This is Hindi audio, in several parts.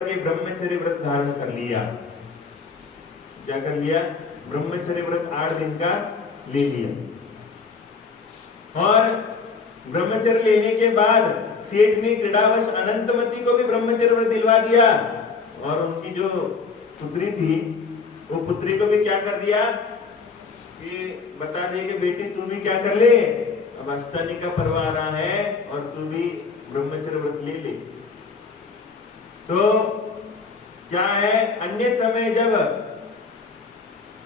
ब्रह्मचर्य व्रत धारण कर लिया। क्या कर लिया? ब्रह्मचर्य व्रत 8 दिन का ले लिया। और ब्रह्मचर्य लेने के बाद सेठ ने क्रीड़ावश अनंतमती को भी ब्रह्मचर्य व्रत दिलवा दिया। और उनकी जो पुत्री थी, वो पुत्री को भी क्या कर दिया कि बता दिए कि बेटी तू भी क्या कर ले, अब अष्टमी का पर्व आ रहा है और तू भी ब्रह्मचर्य व्रत ले ले। तो क्या है, अन्य समय जब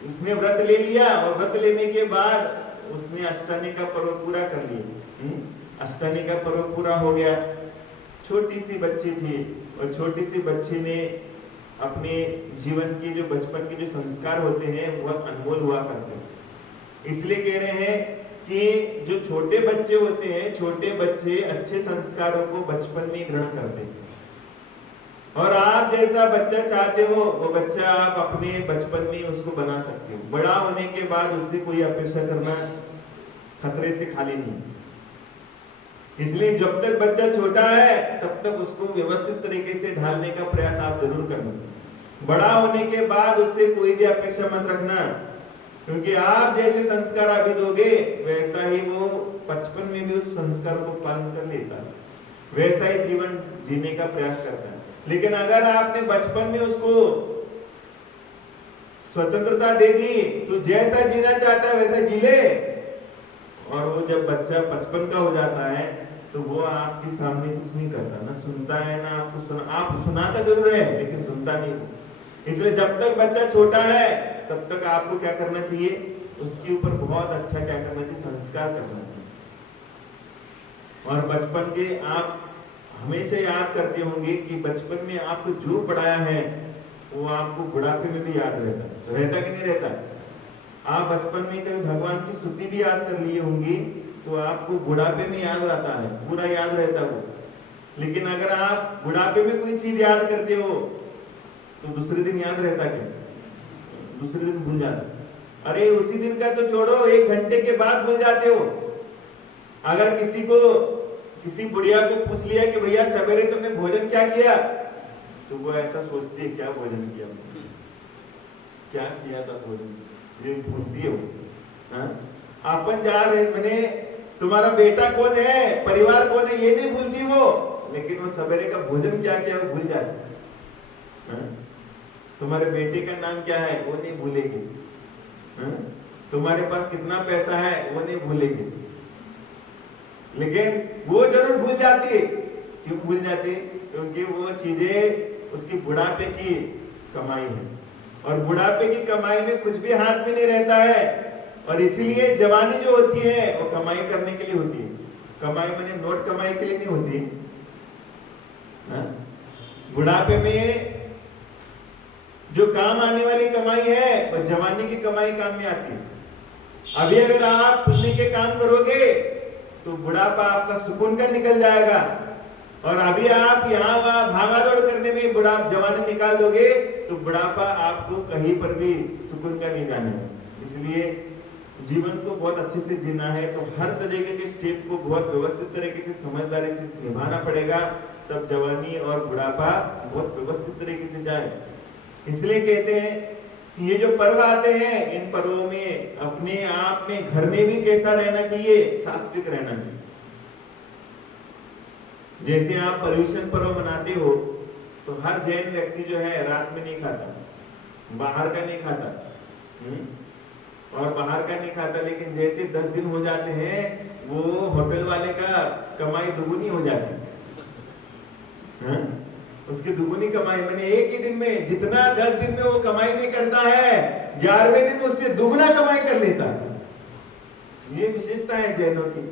उसने व्रत ले लिया और व्रत लेने के बाद उसने अष्टमी का पर्व पूरा कर लिया। अष्टमी का पर्व पूरा हो गया। छोटी सी बच्ची थी और छोटी सी बच्ची ने अपने जीवन के जो बचपन के जो संस्कार होते हैं बहुत अनमोल हुआ करते हैं। इसलिए कह रहे हैं कि जो छोटे बच्चे होते हैं, छोटे बच्चे अच्छे संस्कारों को बचपन में ग्रहण करते हैं। और आप जैसा बच्चा चाहते हो वो बच्चा आप अपने बचपन में उसको बना सकते हो। बड़ा होने के बाद उससे कोई अपेक्षा करना खतरे से खाली नहीं। इसलिए जब तक बच्चा छोटा है तब तक उसको व्यवस्थित तरीके से ढालने का प्रयास आप जरूर करना। बड़ा होने के बाद उससे कोई भी अपेक्षा मत रखना, क्योंकि आप जैसे संस्कार अभी दोगे वैसा ही वो बचपन में भी उस संस्कार को पालन कर लेता है, वैसा ही जीवन जीने का प्रयास करता है। लेकिन अगर आपने बचपन में उसको स्वतंत्रता दे दी तो जैसा जीना चाहता है वैसा जी ले, और वो जब बच्चा 55 का हो जाता है तो वो आपके सामने कुछ नहीं करता, ना सुनता है ना आपको आप सुनाता जरूर है लेकिन सुनता नहीं। इसलिए जब तक बच्चा छोटा है तब तक आपको क्या करना चाहिए, उसके ऊपर बहुत अच्छा क्या करना चाहिए, संस्कार करना चाहिए। और बचपन के आप हमेशा याद करते होंगे कि बचपन में आपको जो पढ़ाया है वो आपको बुढ़ापे में भी याद रहता कि नहीं रहता। आप बचपन में कभी भगवान की स्तुति भी याद कर लिए होंगी तो आपको बुढ़ापे में याद रहता है, पूरा याद रहता वो। लेकिन अगर आप बुढ़ापे में कोई चीज याद करते हो तो दूसरे दिन याद रहता क्या? दूसरे दिन भूल जाते। अरे उसी दिन का तो छोड़ो, 1 घंटे के बाद भूल जाते हो। अगर किसी बुढ़िया को पूछ लिया कि भैया सवेरे तुमने भोजन क्या किया, तो वो ऐसा सोचती है क्या भोजन किया, क्या किया था भोजन, ये भूलती है वो। अपन जा रहे मैंने तुम्हारा बेटा कौन है, परिवार कौन है, ये नहीं भूलती वो, लेकिन वो सवेरे का भोजन क्या किया वो भूल जाती। तुम्हारे बेटे का नाम क्या है वो नहीं भूलेगी। तुम्हारे पास कितना पैसा है वो नहीं भूलेगी, लेकिन वो जरूर भूल जाती है। क्यों भूल जाती है? क्योंकि वो चीजें उसकी बुढ़ापे की कमाई है, और बुढ़ापे की कमाई में कुछ भी हाथ में नहीं रहता है। और इसीलिए जवानी जो होती है वो कमाई करने के लिए होती है। कमाई मैंने नोट कमाई के लिए नहीं होती। बुढ़ापे में जो काम आने वाली कमाई है वो जवानी की कमाई काम में आती है। अभी अगर आप पुण्य के काम करोगे तो बुढ़ापा आपका सुकून का निकल जाएगा, और अभी आप यहाँ वहां भागा दौड़ करने में जवानी निकाल दोगे तो बुढ़ापा आपको कहीं पर भी सुकून का नहीं जाने। इसलिए जीवन को बहुत अच्छे से जीना है तो हर तरीके के स्टेप को बहुत व्यवस्थित तरीके से समझदारी से निभाना पड़ेगा, तब जवानी और बुढ़ापा बहुत व्यवस्थित तरीके से जाए। इसलिए कहते हैं कि ये जो पर्व आते हैं इन पर्वों में अपने आप में घर में भी कैसा रहना चाहिए, सात्विक रहना चाहिए। जैसे आप पर्यूषण पर्व मनाते हो तो हर जैन व्यक्ति जो है रात में नहीं खाता, बाहर का नहीं खाता, और बाहर का नहीं खाता। लेकिन जैसे 10 दिन हो जाते हैं वो होटल वाले का कमाई दुगुनी हो जाती है। उसकी दुगुनी कमाई, मैंने एक ही दिन में जितना 10 दिन में वो कमाई नहीं करता है 11वें दिन उससे दुगुना कमाई कर लेता है। ये विशेषता है जैनों की।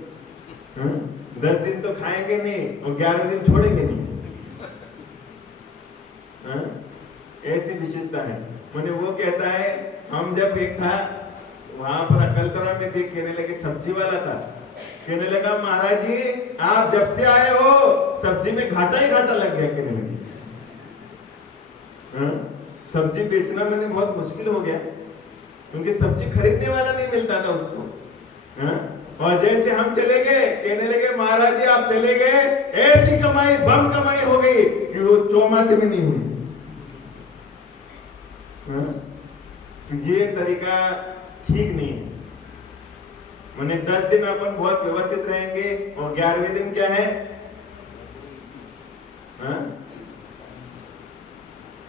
10 दिन तो खाएंगे नहीं और 11वें दिन छोड़ेंगे नहीं, ऐसी विशेषता है। मैंने वो कहता है, हम जब एक था वहां पर अकलतरा में देख, कहने लगे सब्जी वाला था, कहने लगा महाराज जी आप जब से आए हो सब्जी में घाटा ही घाटा लग गया। कहने लगे सब्जी बेचना मैंने बहुत मुश्किल हो गया, क्योंकि सब्जी खरीदने वाला नहीं मिलता था उसको। और जैसे हम चले गए कहने लगे महाराज जी आप चले गए, ऐसी कमाई बम कमाई हो गई कि वो चौमासे में नहीं हुई। हाँ? तो ये तरीका ठीक नहीं है। मैंने 10 दिन अपन बहुत व्यवस्थित रहेंगे और 11वें दिन क्या है? हाँ?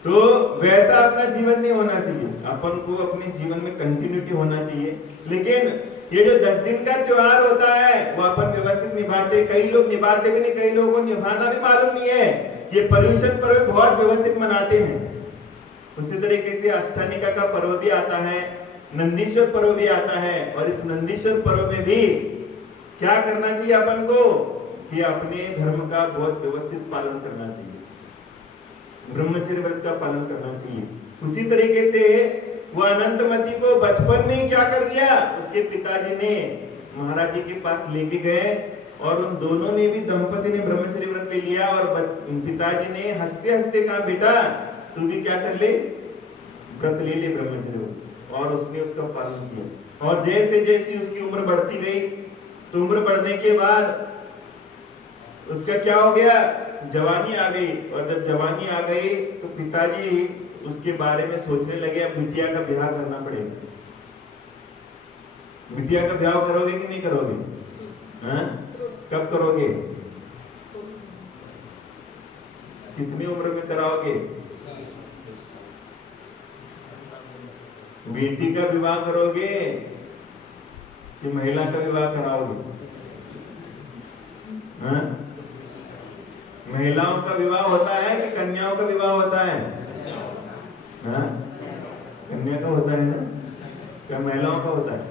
तो वैसा अपना जीवन नहीं होना चाहिए। अपन को अपने जीवन में कंटिन्यूटी होना चाहिए। लेकिन ये जो 10 दिन का त्योहार होता है वो अपन व्यवस्थित निभाते, कई लोग निभाते भी नहीं, कई लोगों को निभाना भी मालूम नहीं है। ये पर्युषण पर्व बहुत व्यवस्थित मनाते हैं। उसी तरीके से अष्टानिका का पर्व भी आता है, नंदीश्वर पर्व भी आता है, और इस नंदीश्वर पर्व में भी क्या करना चाहिए अपन को कि अपने धर्म का बहुत व्यवस्थित पालन करना चाहिए, ब्रह्मचर्य व्रत का पालन करना चाहिए। उसी तरीके से वो अनंतमती को बचपन में क्या कर दिया, उसके पिताजी ने महाराज जी के पास लेके गए और उन दोनों ने भी, दंपति ने ब्रह्मचर्य व्रत ले लिया और पिताजी ने हंसते हंसते कहा बेटा तू भी क्या कर ले, व्रत ले ले ब्रह्मचर्य व्रत, और उसने उसका पालन किया। और जैसे जैसे उसकी उम्र बढ़ती गई तो उम्र बढ़ने के बाद उसका क्या हो गया, जवानी आ गई। और जब जवानी आ गई तो पिताजी उसके बारे में सोचने लगे अब बिटिया का ब्याह करना पड़ेगा। बिटिया का ब्याह करोगे कि नहीं करोगे? हाँ? कब करोगे? कितनी उम्र में कराओगे? बेटी का विवाह करोगे कि महिला का विवाह कराओगे? हाँ? महिलाओं का विवाह होता है कि कन्याओं का विवाह होता है? हाँ? कन्या का होता है ना, क्या महिलाओं का होता है?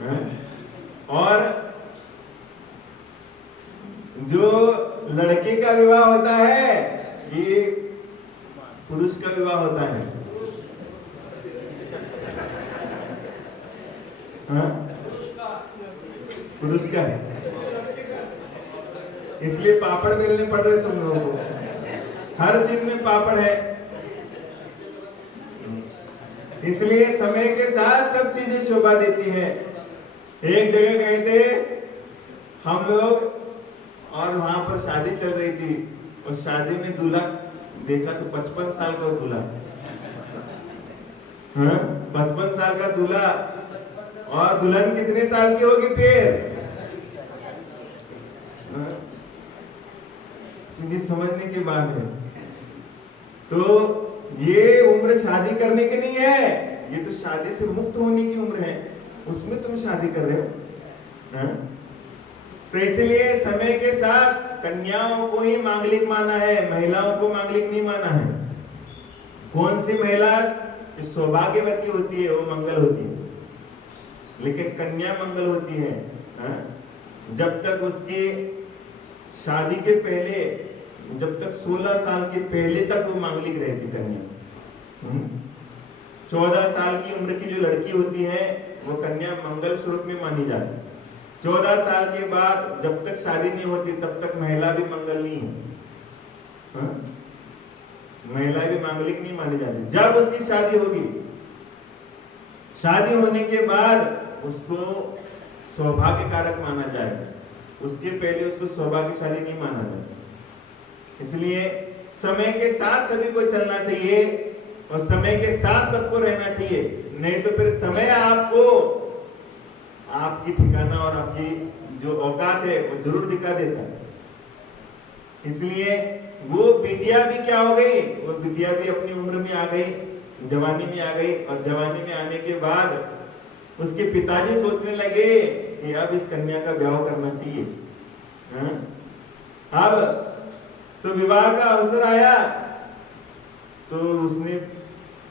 हाँ? और जो लड़के का विवाह होता है ये पुरुष का विवाह होता है? हाँ? पुरुष का है, इसलिए पापड़ बेलने पड़ रहे तुम लोगों को, हर चीज में पापड़ है। इसलिए समय के साथ सब चीजें शोभा देती हैं। एक जगह गए थे हम लोग और वहां पर शादी चल रही थी और शादी में दूल्हा देखा तो 55 साल का दूल्हा, 55 साल का दूल्हा, और दुल्हन कितने साल की होगी फिर? ये समझने की बात है। तो ये उम्र शादी करने की नहीं है, ये तो शादी से मुक्त होने की उम्र है, उसमें तुम शादी कर रहे हो। तो इसलिए समय के साथ कन्याओं को ही मांगलिक माना है, महिलाओं को मांगलिक नहीं माना है। कौन सी महिला जो सौभाग्यवती होती है वो मंगल होती है, लेकिन कन्या मंगल होती है जब तक उसकी शादी के पहले, जब तक 16 साल के पहले तक वो मांगलिक रहती कन्या। 14 साल की उम्र की जो लड़की होती है वो कन्या मंगल स्वरूप में मानी जाती है। 14 साल के बाद जब तक शादी नहीं होती तब तक महिला भी मंगल नहीं है, महिला भी मांगलिक नहीं मानी जाती। जब उसकी शादी होगी, शादी होने के बाद उसको सौभाग्य कारक माना जाएगा, उसके पहले उसको सौभाग्यशाली नहीं माना जाएगा। इसलिए समय के साथ सभी को चलना चाहिए और समय के साथ सबको रहना चाहिए, नहीं तो फिर समय आपको आपकी ठिकाना और आपकी जो औकात है वो जरूर दिखा देता है। इसलिए वो बिटिया भी क्या हो गई, वो बिटिया भी अपनी उम्र में आ गई, जवानी में आ गई, और जवानी में आने के बाद उसके पिताजी सोचने लगे कि अब इस कन्या का ब्याह करना चाहिए। अब तो विवाह का अवसर आया तो उसने,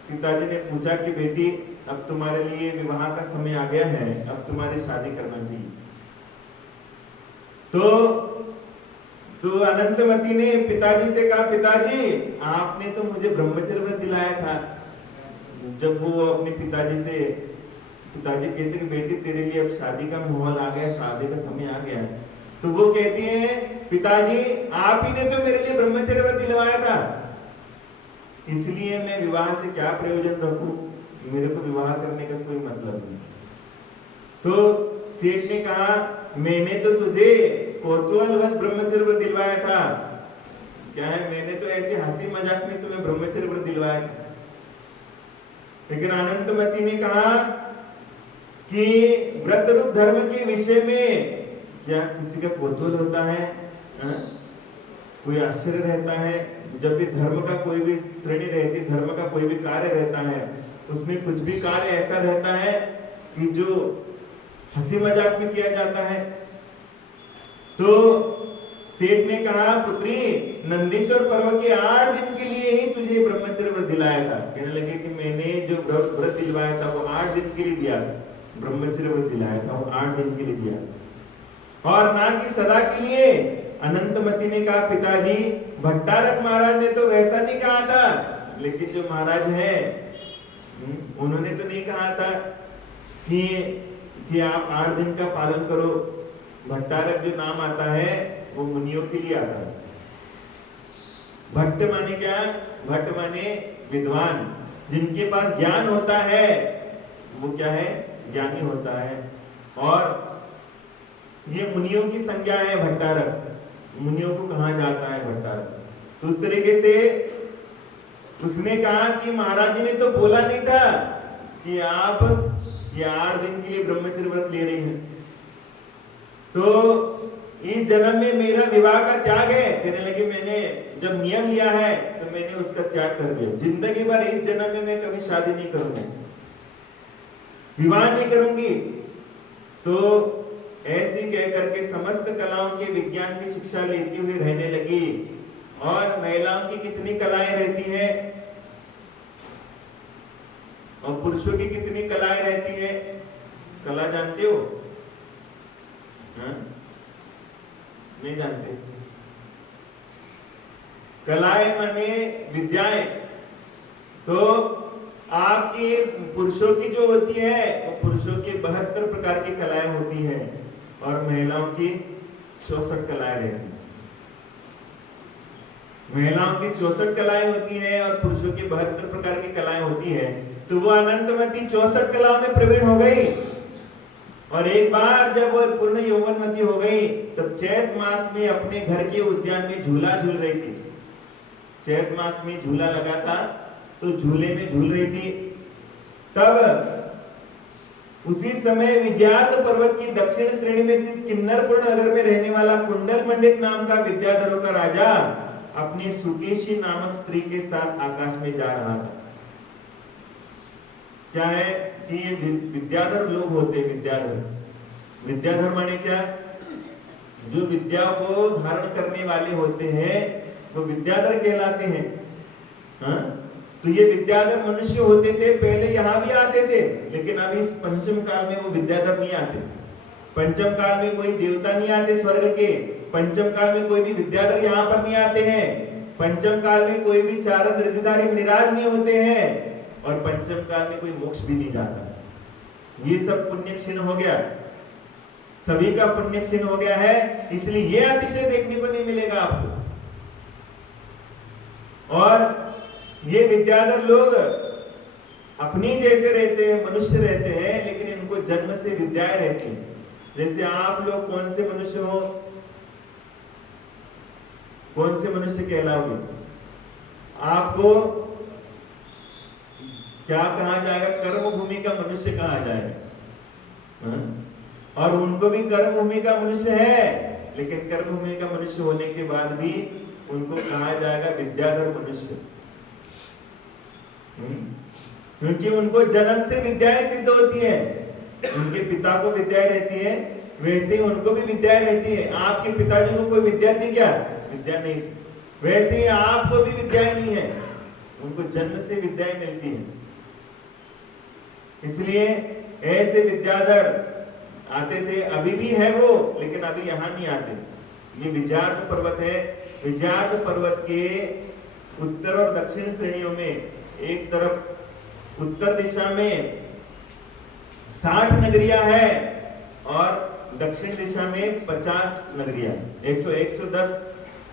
पिताजी ने पूछा कि बेटी अब तुम्हारे लिए विवाह का समय आ गया है, अब तुम्हारी शादी करना चाहिए। तो अनंतमती ने पिताजी से कहा पिताजी आपने तो मुझे ब्रह्मचर्य व्रत दिलाया था। जब वो अपने पिताजी कहते कि बेटी तेरे लिए अब शादी का माहौल आ गया, शादी का समय आ गया, तो वो कहती है पिताजी आप ही ने तो मेरे लिए ब्रह्मचर्य व्रत दिलवाया था, इसलिए मैं विवाह से क्या प्रयोजन रखूं, मेरे को विवाह करने का कोई मतलब नहीं। तो सेठ ने कहा मैंने तो तुझे कौतूहलवश ब्रह्मचर्य व्रत दिलवाया था, क्या है मैंने तो ऐसे हंसी मजाक में तुम्हें ब्रह्मचर्य व्रत दिलवाया था, लेकिन अनंतमती ने कहा कि व्रत रूप धर्म के विषय में क्या किसी का कौतूहल होता है? कोई आश्चर्य रहता है? जब भी धर्म का कोई भी श्रेणी रहती, धर्म का कोई भी कार्य रहता है, उसमें कुछ भी कार्य ऐसा रहता है कि जो हंसी मजाक में किया जाता है। तो सेठ ने कहा, पुत्री, नंदीश्वर पर्व के 8 दिन के लिए ही तुझे ब्रह्मचर्य व्रत दिलाया था। कहने लगे कि मैंने जो व्रत दिलवाया था वो 8 दिन के लिए दिया, ब्रह्मचर्य व्रत दिलाया था वो 8 दिन के लिए दिया, और ना कि सदा के लिए। अनंतमती ने कहा, पिताजी, भट्टारक महाराज ने तो वैसा नहीं कहा था, लेकिन जो महाराज है उन्होंने तो नहीं कहा था कि आप 8 दिन का पालन करो। भट्टारक जो नाम आता है वो मुनियों के लिए आता है। भट्ट माने क्या? भट्ट माने विद्वान, जिनके पास ज्ञान होता है वो क्या है? ज्ञानी होता है। और ये मुनियों की संज्ञा है भट्टारक, मुनियों को कहा जाता है भट्टारक। तो उस तरीके से उसने कहा कि महाराज जी ने तो बोला नहीं था कि आप ये 8 दिन के लिए ब्रह्मचर्य व्रत ले रहे हैं, तो इस जन्म में मेरा विवाह का त्याग है। कहने लगे, मैंने जब नियम लिया है तो मैंने उसका त्याग कर दिया। जिंदगी भर इस जन्म में मैं कभी शादी नहीं करूंगी, विवाह नहीं करूंगी। तो ऐसी कह करके समस्त कलाओं के विज्ञान की शिक्षा लेती हुई रहने लगी। और महिलाओं की कितनी कलाएं रहती हैं और पुरुषों की कितनी कलाएं रहती हैं? कला जानते हो? नहीं जानते? कलाएं माने विद्याएं। तो आपकी पुरुषों की जो होती है वो पुरुषों की 72 प्रकार की कलाएं होती हैं और महिलाओं की 64 कलाएं रहती हैं। महिलाओं की 64 कलाएं होती हैं और पुरुषों की 72 प्रकार की कलाएं होती हैं। तो वो अनंतमती 64 कलाओं में प्रवीण हो गई। और एक बार जब वो पूर्ण यौवनवती हो गई तब चैत मास में अपने घर के उद्यान में झूला झूल रही थी। चैत मास में झूला लगा था तो झूले में झूल रही थी। तब उसी समय विजयात पर्वत की दक्षिण श्रेणी में स्थित किन्नरपुर नगर में रहने वाला कुंडल मंडित नाम का विद्याधरों का राजा अपनी सुकेशी नामक स्त्री के साथ आकाश में जा रहा था। क्या है कि ये विद्याधर लोग होते हैं। विद्याधर माने क्या? जो विद्या को धारण करने वाले होते हैं वो विद्याधर कहलाते हैं। तो ये विद्याधर मनुष्य होते थे, पहले यहाँ भी आते थे, लेकिन अभी इस पंचम काल में वो विद्याधर नहीं आते। पंचम काल में कोई देवता नहीं आते स्वर्ग के, पंचम काल में कोई भी विद्याधर यहाँ पर नहीं आते हैं, पंचम काल में कोई भी चारण रिद्धिधारी मुनिराज नहीं होते हैं, और पंचम काल में कोई मोक्ष भी नहीं जाता। ये सब पुण्य क्षीण हो गया, सभी का पुण्य क्षीण हो गया है, इसलिए ये अतिशय देखने को नहीं मिलेगा आपको। और ये विद्याधर लोग अपनी जैसे रहते हैं, मनुष्य रहते हैं, लेकिन इनको जन्म से विद्याएं रहती हैं। जैसे आप लोग कौन से मनुष्य हो? कौन से मनुष्य कहलाओगे? आपको क्या कहा जाएगा? कर्म भूमि का मनुष्य कहा जाएगा। और उनको भी कर्म भूमि का मनुष्य है, लेकिन कर्म भूमि का मनुष्य होने के बाद भी उनको कहा जाएगा विद्याधर मनुष्य, क्योंकि उनको जन्म से विद्याएं सिद्ध होती है। उनके पिता को विद्याएं रहती है, वैसे ही उनको भी विद्याएं रहती है। आपके पिताजी को कोई विद्या थी क्या? विद्या नहीं। वैसे ही आपको भी विद्याएं नहीं है, उनको जन्म से विद्याएं मिलती है। इसलिए ऐसे विद्याधर आते थे, अभी भी है वो, लेकिन अभी यहाँ नहीं आते। ये विजयार्थ पर्वत है। विजयार्थ पर्वत के उत्तर और दक्षिण श्रेणियों में एक तरफ उत्तर दिशा में 60 नगरियां है और दक्षिण दिशा में 50 नगरियां, 110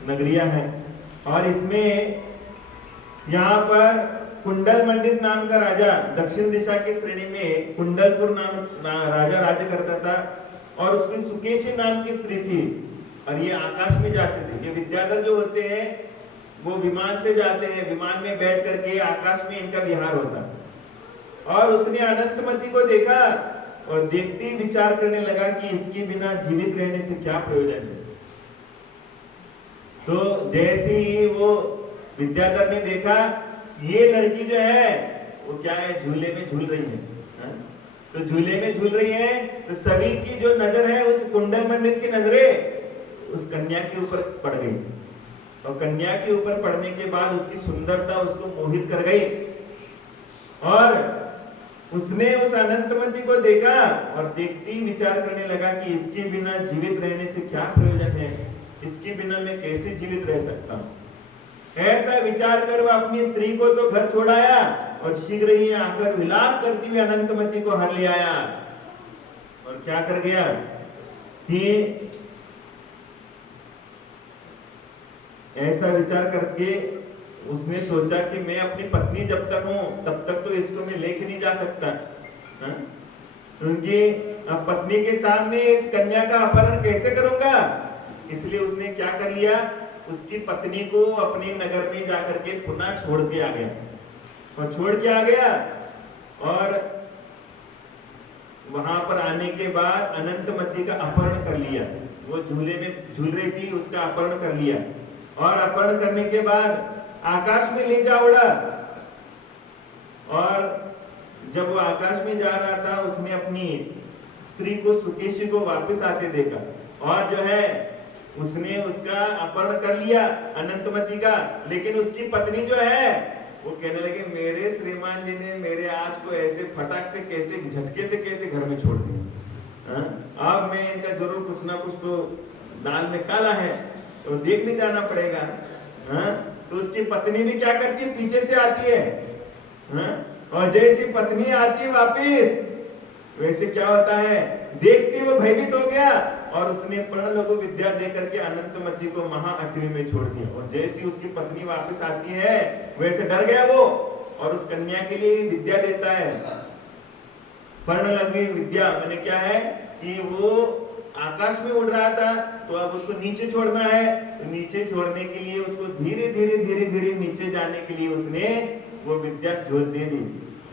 नगरियां हैं। और इसमें यहाँ पर कुंडल मंडित नाम का राजा दक्षिण दिशा की श्रेणी में कुंडलपुर नाम राजा राज्य करता था, और उसकी सुकेशी नाम की स्त्री थी, और ये आकाश में जाते थे। ये विद्याधर जो होते हैं वो विमान से जाते हैं, विमान में बैठ करके आकाश में इनका विहार होता है। और उसने अनंतमती को देखा और देखते ही विचार करने लगा कि इसके बिना जीवित रहने से क्या प्रयोजन है। तो जैसे ही वो विद्याधर ने देखा ये लड़की जो है वो क्या है, झूले में झूल रही है, हा? तो झूले में झूल रही है तो सभी की जो नजर है उस कुंडल मंडित की नजरें उस कन्या के ऊपर पड़ गई और कन्या के ऊपर पड़ने के बाद उसकी सुंदरता उसको मोहित कर गई और उसने उस अनंतमती को देखा और देखते ही विचार करने लगा कि इसके बिना जीवित रहने से क्या प्रयोजन है, इसके बिना मैं कैसे जीवित रह सकता हूं। ऐसा विचार कर वह अपनी स्त्री को तो घर छोड़ाया और शीघ्र ही आकर विलाप करती हुई अनंतमती को हर ले आया और क्या कर गया कि ऐसा विचार करके उसने सोचा कि मैं अपनी पत्नी जब तक हूं तब तक तो इसको मैं लेके नहीं जा सकता, क्योंकि पत्नी के सामने इस कन्या का अपहरण कैसे करूंगा। इसलिए उसने क्या कर लिया, उसकी पत्नी को अपने नगर में जाकर के पुनः छोड़ के आ गया और छोड़ के आ गया और वहां पर आने के बाद अनंतमती का अपहरण कर लिया। वो झूले में झूल रही थी, उसका अपहरण कर लिया और अपहरण करने के बाद आकाश में ले जा उड़ा और जब वो आकाश में जा रहा था उसने अपनी स्त्री को सुकेशी को वापस आते देखा और जो है उसने उसका अपहरण कर लिया अनंतमती का। लेकिन उसकी पत्नी जो है वो कहने लगे मेरे श्रीमान जी ने मेरे आज को ऐसे फटाक से कैसे झटके से कैसे घर में छोड़ दिया, अब मैं इनका जरूर कुछ ना कुछ तो दाल में काला है तो देखने जाना पड़ेगा। तो उसकी पत्नी भी क्या करती है, पीछे से आती है और जैसी पत्नी आती है वापिस वैसे क्या होता है, देखते वो भयभीत हो गया और उसने प्रण लघु विद्या देकर के अनंतमती को महाअटवी में छोड़ दिया और जैसी उसकी पत्नी वापस आती है वैसे डर गया वो और उस कन्या के लिए विद्या देता है। पर्ण लघु विद्या मैंने क्या है कि वो आकाश में उड़ रहा था तो अब उसको नीचे छोड़ना है, तो नीचे छोड़ने के लिए उसको धीरे धीरे धीरे धीरे नीचे जाने के लिए उसने वो विद्या जोत दे दी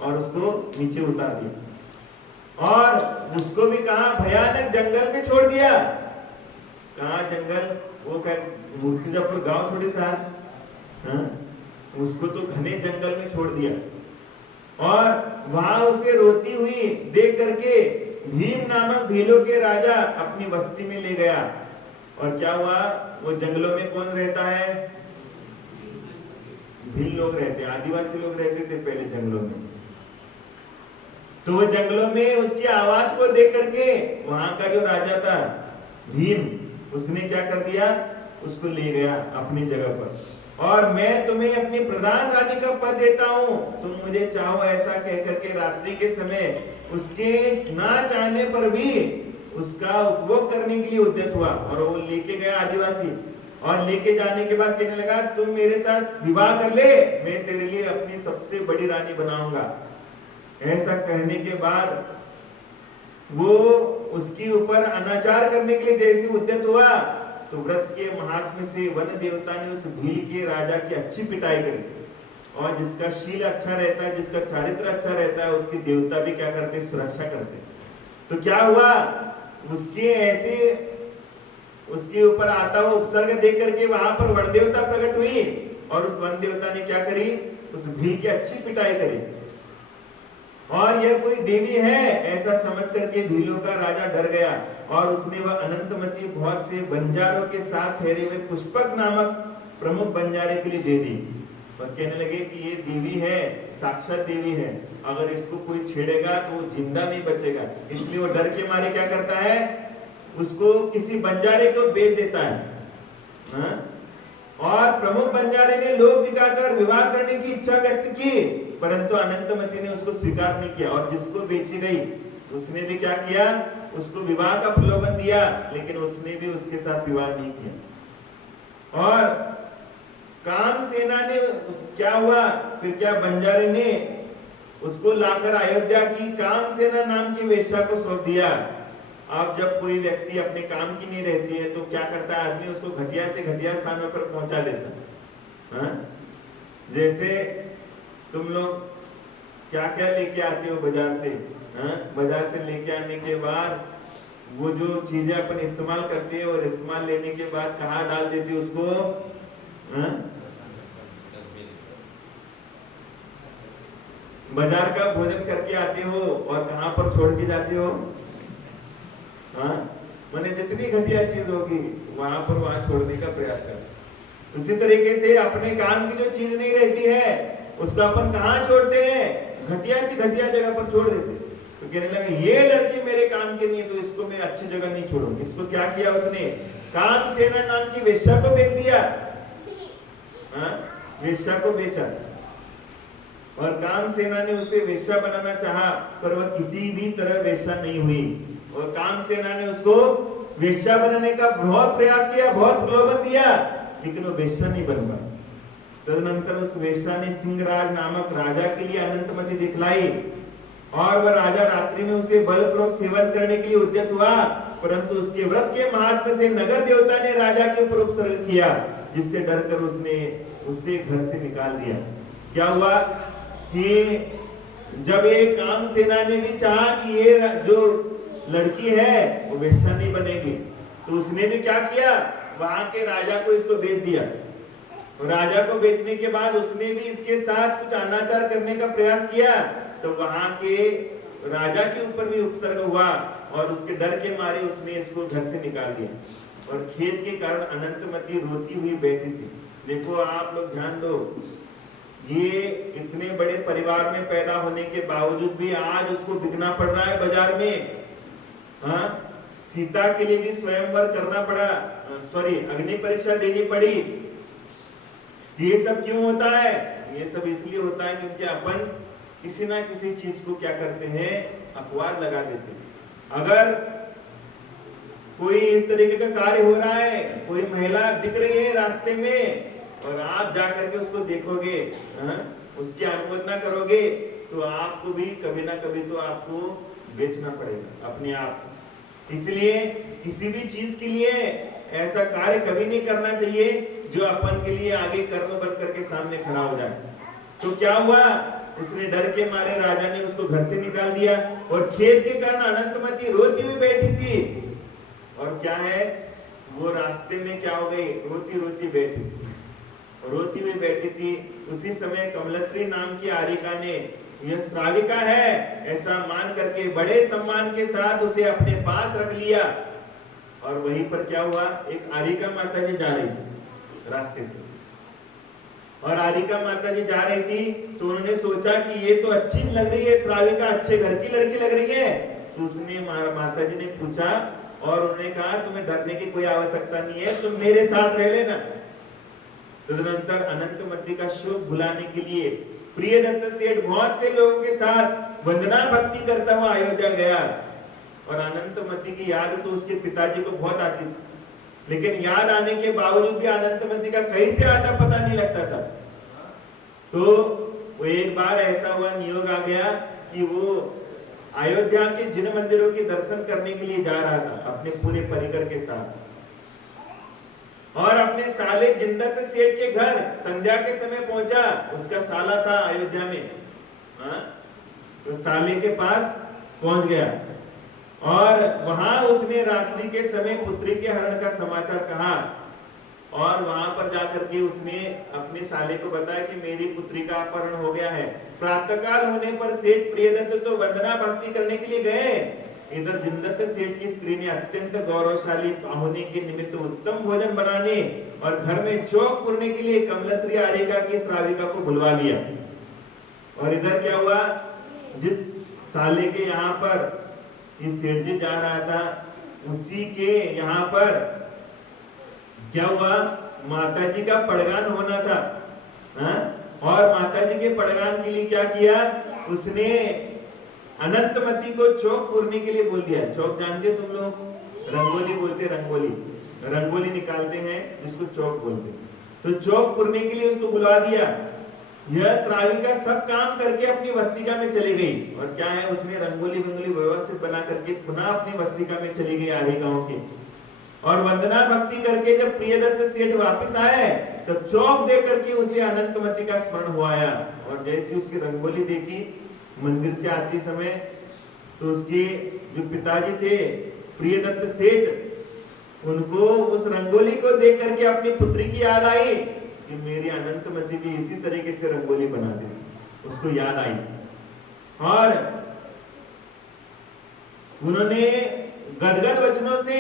और उसको नीचे उतार दिया और उसको भी कहा भयानक जंगल में छोड़ दिया। कहा जंगल, वो क्या मूर्तिजापुर गांव थोड़ी था, उसको तो घने जंगल में छोड़ दिया और वहां उसे रोती हुई देख करके भीम नामक भीलों के राजा अपनी बस्ती में ले गया। और क्या हुआ, वो जंगलों में कौन रहता है, भील लोग रहते, आदिवासी लोग रहते थे पहले जंगलों में। तो वो जंगलों में उसकी आवाज को देख करके वहां का जो राजा था भीम, उसने क्या कर दिया, उसको ले गया अपनी जगह पर और मैं तुम्हें अपनी प्रधान रानी का पद देता हूं, तुम मुझे चाहो ऐसा कह करके रात्रि के समय उसके ना चाहने पर भी उसका उपभोग करने के लिए उद्यत हुआ और वो लेके गया आदिवासी और लेके जाने के बाद कहने लगा तुम मेरे साथ विवाह कर ले, मैं तेरे लिए अपनी सबसे बड़ी रानी बनाऊंगा। ऐसा कहने के बाद वो उसके ऊपर अनाचार करने के लिए जैसे उद्यत हुआ तो व्रत के महात्म्य से वन देवता ने उस भील के राजा की अच्छी पिटाई करी और जिसका शील अच्छा रहता है, जिसका चारित्र अच्छा रहता है, उसके देवता भी क्या करते, सुरक्षा करते। तो क्या हुआ, उसके ऐसे उसके ऊपर आता हुआ उपसर्ग देख करके वहां पर वन देवता प्रकट हुई और उस वन देवता ने क्या करी, उस भील की अच्छी पिटाई करी और यह कोई देवी है ऐसा समझ करके भीलों का राजा डर गया और उसने वह अनंतमती बहुत से बंजारों के साथ ठहरे हुए पुष्पक नामक प्रमुख बंजारे के लिए दे दी और कहने लगे कि ये देवी है, साक्षात देवी है, अगर इसको कोई छेड़ेगा तो वो जिंदा नहीं बचेगा। इसलिए वो डर के मारे क्या करता है, उसको किसी बंजारे को बेच देता है और प्रमुख बंजारे ने लोभ दिखाकर विवाह करने की इच्छा व्यक्त की परंतु अनंतमती ने उसको स्वीकार नहीं किया और जिसको बेची गई उसने भी क्या किया, उसको विवाह का प्रलोभन दिया लेकिन उसने भी उसके साथ विवाह नहीं किया। और कामसेना ने क्या हुआ, फिर क्या बंजारे ने उसको लाकर अयोध्या की कामसेना नाम की वेश्या को सौंप दिया। अब जब कोई व्यक्ति अपने काम की नहीं रहती है तो क्या करता है आदमी, उसको घटिया से घटिया स्थानों पर पहुंचा देता है। जैसे तुम लोग क्या क्या लेके आते हो बाजार से? बाजार से लेके आने के बाद वो जो चीजें अपन इस्तेमाल करते हैं और इस्तेमाल लेने के बाद कहाँ डाल देते हो उसको? बाजार का भोजन करके आते हो और कहाँ पर छोड़ के जाते हो? मैंने जितनी घटिया चीज होगी वहां छोड़ने का प्रयास कर। उसी तरीके से अपने काम की जो चीज नहीं रहती है उसको अपन कहाँ छोड़ते हैं? घटिया सी घटिया जगह पर छोड़ देते। तो कहने लगा ये लड़की मेरे काम की नहीं है, तो इसको मैं अच्छी जगह नहीं छोड़ूंगी। इसको क्या किया उसने? कामसेना नाम की वेश्या को बेच दिया। वेश्या को बेचा और कामसेना ने उसे वेश्या बनाना चाहा, पर वह किसी भी तरह वेश्या नहीं हुई। और कामसेना ने उसको वेश्या बनाने का बहुत प्रयास किया, बहुत प्रलोभन दिया, लेकिन वो वेश्या नहीं बन पाई। तदनंतर उस वेश्या ने सिंहराज नामक राजा के लिए अनंतमति दिखलाई और वह राजा रात्रि में उसे बलपूर्वक सेवन करने के लिए उद्यत हुआ, परंतु उसके व्रत के महात्म्य से नगर देवता ने राजा के ऊपर उपसर्ग किया, जिससे डरकर उसने उसे घर से निकाल दिया। क्या हुआ कि जब ये कामसेना ने भी चाहा कि ये जो लड़की है वो वेश्या नहीं बनेगी, तो उसने भी क्या किया? वहां के राजा को इसको बेच दिया। राजा को बेचने के बाद उसने भी इसके साथ कुछ अनाचार करने का प्रयास किया, तो वहां के राजा के ऊपर भी उपसर्ग हुआ और उसके डर के मारे उसने इसको घर से निकाल दिया। और खेद के कारण अनंतमती रोती हुई बैठी थी। देखो आप लोग ध्यान दो, ये इतने बड़े परिवार में पैदा होने के बावजूद भी आज उसको बिकना पड़ रहा है बाजार में। सीता के लिए भी स्वयंवर करना पड़ा, अग्नि परीक्षा देनी पड़ी। ये सब क्यों होता है? ये सब इसलिए होता है क्योंकि अपन किसी ना किसी चीज को क्या करते हैं? अपवाद लगा देते हैं। अगर कोई इस तरीके का कार्य हो रहा है, कोई महिला बिक रही है रास्ते में और आप जाकर के उसको देखोगे, उसकी अनुमोदना करोगे, तो आपको भी कभी ना कभी तो आपको बेचना पड़ेगा अपने आप। इसलिए किसी भी चीज के लिए ऐसा कार्य कभी नहीं करना चाहिए जो अपन के लिए आगे कर्म बन करके सामने खड़ा हो जाए। तो क्या हुआ? उसने डर के मारे राजा ने उसको घर से निकाल दिया और खेद के कारण अनंतमती रोती हुई बैठी थी। और क्या है, वो रास्ते में क्या हो गई? रोती रोती बैठी थी, रोती हुई बैठी थी। उसी समय कमलश्री नाम की आरिका ने, यह श्राविका है ऐसा मान करके बड़े सम्मान के साथ उसे अपने पास रख लिया। और वहीं पर क्या हुआ? एक आरिका माता जी जा रही थी रास्ते से, और आरिका माता जी जा रही थी तो उन्होंने सोचा कि ये तो अच्छी लग रही है, श्राविका अच्छे घर की लड़की लग रही है। तो उसने माता जी ने पूछा और उन्होंने कहा तुम्हें डरने की कोई आवश्यकता नहीं है, तुम मेरे साथ रह लेना। तदनंतर अनंतमती का शोक भुलाने के लिए प्रियदत्त सेठ बहुत से लोगों के साथ वंदना भक्ति करता हुआ अयोध्या गया। और अनंतमती की याद तो उसके पिताजी को बहुत आती थी, लेकिन याद आने के बावजूद भी अनंतमती का कहीं से आता पता नहीं लगता था। तो वो एक बार ऐसा हुआ, नियोग आ गया कि वो अयोध्या के जिन मंदिरों के दर्शन करने के लिए जा रहा था अपने पूरे परिकर के साथ, और अपने साले जिंदत सेठ के घर संध्या के समय पहुंचा। उसका साला था अयोध्या में, तो साले के पास पहुंच गया और वहां उसने रात्रि के समय पुत्री के हरण का समाचार कहा। और वहां पर जाकर के उसने अपने साले को बताया कि मेरी पुत्री का अपहरण हो गया है। प्रातःकाल होने पर सेठ प्रियदत्त तो वंदना भक्ति करने के लिए गए। इधर जिंदत सेठ की स्त्री ने अत्यंत गौरवशाली होने के निमित्त उत्तम भोजन बनाने और घर में चौक पुरने के लिए कमलश्री आरिका की श्राविका को बुलवा लिया। और इधर क्या हुआ, जिस साले के यहाँ पर इस सेठ जी जा रहा था उसी के यहाँ पर क्या हुआ, माता जी का पड़गान होना था। और माता जी के पड़गान के लिए क्या किया, उसने अनंतमती को चौक पुरने के लिए बोल दिया। चौक जानते तुम लोग, रंगोली बोलते, रंगोली निकालते हैं जिसको चौक बोलते। तो चौक पुरने के लिए उसको बुला दिया। यह श्राविका सब काम करके अपनी वस्तिका में चली गई। और क्या है, उसने रंगोली व्यवस्थित बना करके पुनः अपनी वस्तिका में चली गई आरे गांव के। और वंदना भक्ति करके जब प्रियदत्त सेठ वापस आए तब चौक देख करके उसे अनंतमती का स्मरण हुआ आया। और जैसे उसकी रंगोली देखी मंदिर से आते समय तो उसके जो पिताजी थे प्रियदत्त सेठ, उनको उस रंगोली को देख करके अपनी पुत्री की याद आई कि मेरी अनंतमती भी इसी तरीके से रंगोली बनाती थी। उसको याद आई और उन्होंने गदगद वचनों से,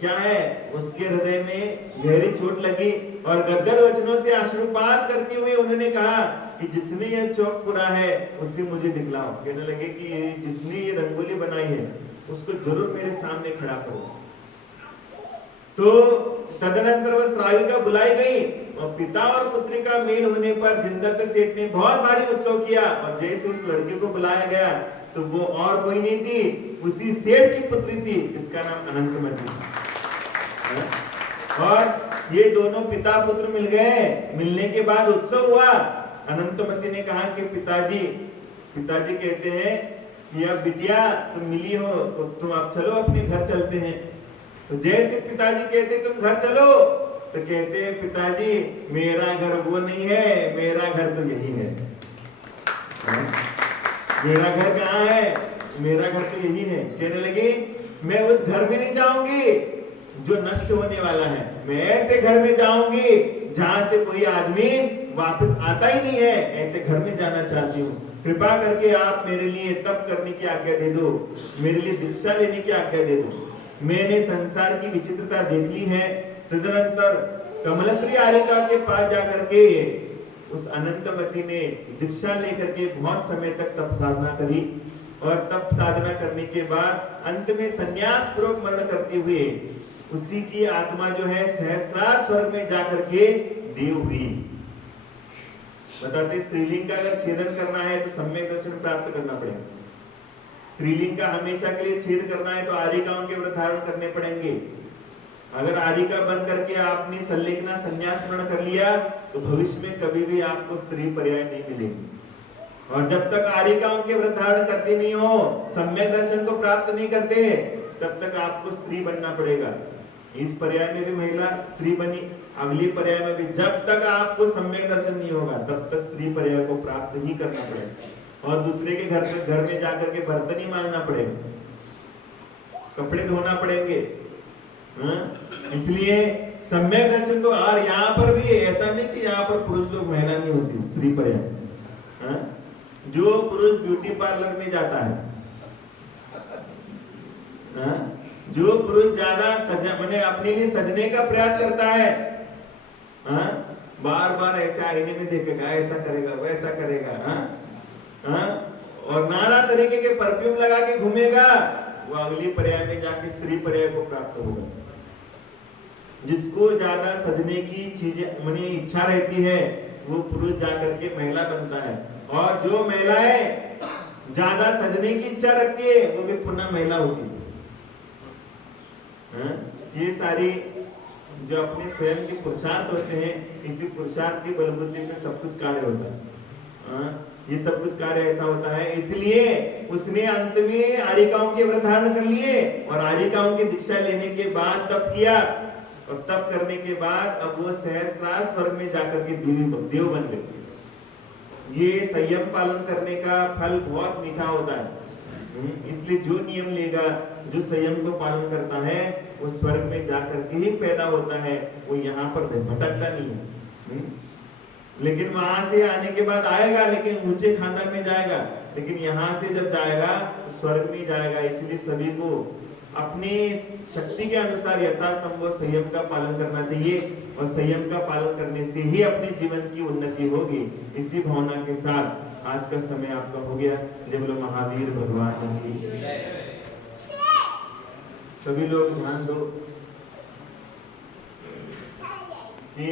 क्या है, उसके हृदय में गहरी चोट लगी और गदगद वचनों से अश्रुपात करते हुए उन्होंने कहा कि जिसने यह चौक पुरा है उसे मुझे दिखलाओ। कहने लगे कि जिसने ये रंगोली बनाई है उसको जरूर मेरे सामने खड़ा करो। तो तदनंतर वह श्राविका बुलाई गई और पिता और पुत्री का मेल होने पर जिनदत्त सेठ ने बहुत भारी उत्सव किया और जैसे उस लड़के को बुलाया गया तो वो और कोई नहीं थी, उसी सेठ की पुत्री थी जिसका नाम अनंतमती था। और ये दोनों पिता पुत्र मिल गए। मिलने के बाद उत्सव हुआ। अनंतमती ने कहा कि पिताजी कहते हैं कि अब बिटिया तुम मिली हो तो तुम अब चलो अपने घर चलते हैं। तो जैसे पिताजी कहते तुम घर चलो तो कहते हैं पिताजी मेरा घर वो नहीं है, मेरा घर तो यही है। मेरा घर कहाँ है? मेरा घर तो यही है। कहने लगी मैं उस घर में नहीं जाऊंगी जो नष्ट होने वाला है, मैं ऐसे घर में जाऊंगी जहां से कोई आदमी वापस आता ही नहीं है, ऐसे घर में जाना चाहती हूँ। कृपा करके आप मेरे लिए तप करने की आज्ञा दे दो, मेरे लिए दीक्षा लेने की आज्ञा दे दो। मैंने संसार की विचित्रता देख ली है। तदनंतर कमलश्री आरिका के पास जाकर के उस अनंतमती ने दीक्षा लेकर के बहुत समय तक तप साधना करी और तप साधना करने के बाद अंत में संन्यास पूर्वक मरण करते हुए उसी की आत्मा जो है सहस्त्रार स्वर्ग में जाकर के देव हुई। बताते स्त्रीलिंग का अगर छेदन करना है तो सम्यक दर्शन प्राप्त करना पड़ेगा। स्त्रीलिंग का हमेशा के लिए छेद करना है तो आरिकाओं के व्रत धारण करने पड़ेंगे। अगर आरिका बन करके आपने संलेखना संन्यास ग्रहण कर लिया तो भविष्य में कभी भी आपको स्त्री पर्याय नहीं मिलेगी। और जब तक आरिकाओं के व्रत धारण करते नहीं हो, सम्यक दर्शन को प्राप्त नहीं करते, तब तक आपको स्त्री बनना पड़ेगा। इस पर्याय में भी महिला स्त्री बनी, अगली पर्याय में भी। जब तक आपको सम्यक दर्शन नहीं होगा तब तक स्त्री पर्याय को प्राप्त ही करना पड़ेगा। और दूसरे के घर में जाकर के बर्तन ही मांगना पड़ेगा, कपड़े धोना पड़ेंगे। इसलिए सम्यक दर्शन को, और यहाँ पर भी ऐसा नहीं कि यहाँ पर पुरुष लोग महिला नहीं होती, स्त्री पर्याय। जो पुरुष ब्यूटी पार्लर में जाता है, जो पुरुष ज्यादा मैंने अपने लिए सजने का प्रयास करता है, बार बार ऐसे आईने में देखेगा, ऐसा करेगा वैसा करेगा, और नाना तरीके के परफ्यूम लगा के घूमेगा, वो अगली पर्याय में जाके स्त्री पर्याय को प्राप्त होगा। जिसको ज्यादा सजने की चीजें मैंने इच्छा रहती है वो पुरुष जाकर के महिला बनता है, और जो महिलाएं ज्यादा सजने की इच्छा रखती है वो भी पुनः महिला होगी। ये सारी जो अपने स्वयं के पुरुषार्थ होते हैं, इसी पुरुषार्थ की बलबुद्धि में सब कुछ कार्य होता है। ये सब कुछ कार्य ऐसा होता है। इसलिए उसने अंत में आरिकाओं के व्रत धारण कर लिए और आरिकाओं की दीक्षा लेने के बाद तप किया, और तप करने के बाद अब वो सहस्त्रार स्वर्ग में जाकर के देव बन गए। ये संयम पालन करने का फल बहुत मीठा होता है। इसलिए जो नियम लेगा, जो संयम को पालन करता है, वो स्वर्ग में जाकर के ही पैदा होता है, वो यहाँ पर भटकता नहीं है। लेकिन वहां से आने के बाद आएगा, लेकिन ऊंचे खानदान में जाएगा, लेकिन यहाँ से जब जाएगा तो स्वर्ग में जाएगा। इसलिए सभी को अपनी शक्ति के अनुसार यथासंभव संयम का पालन करना चाहिए, और संयम का पालन करने से ही अपने जीवन की उन्नति होगी। इसी भावना के साथ आज का समय आपका हो गया। जय बोलो महावीर भगवान की। सभी लोग ध्यान दो कि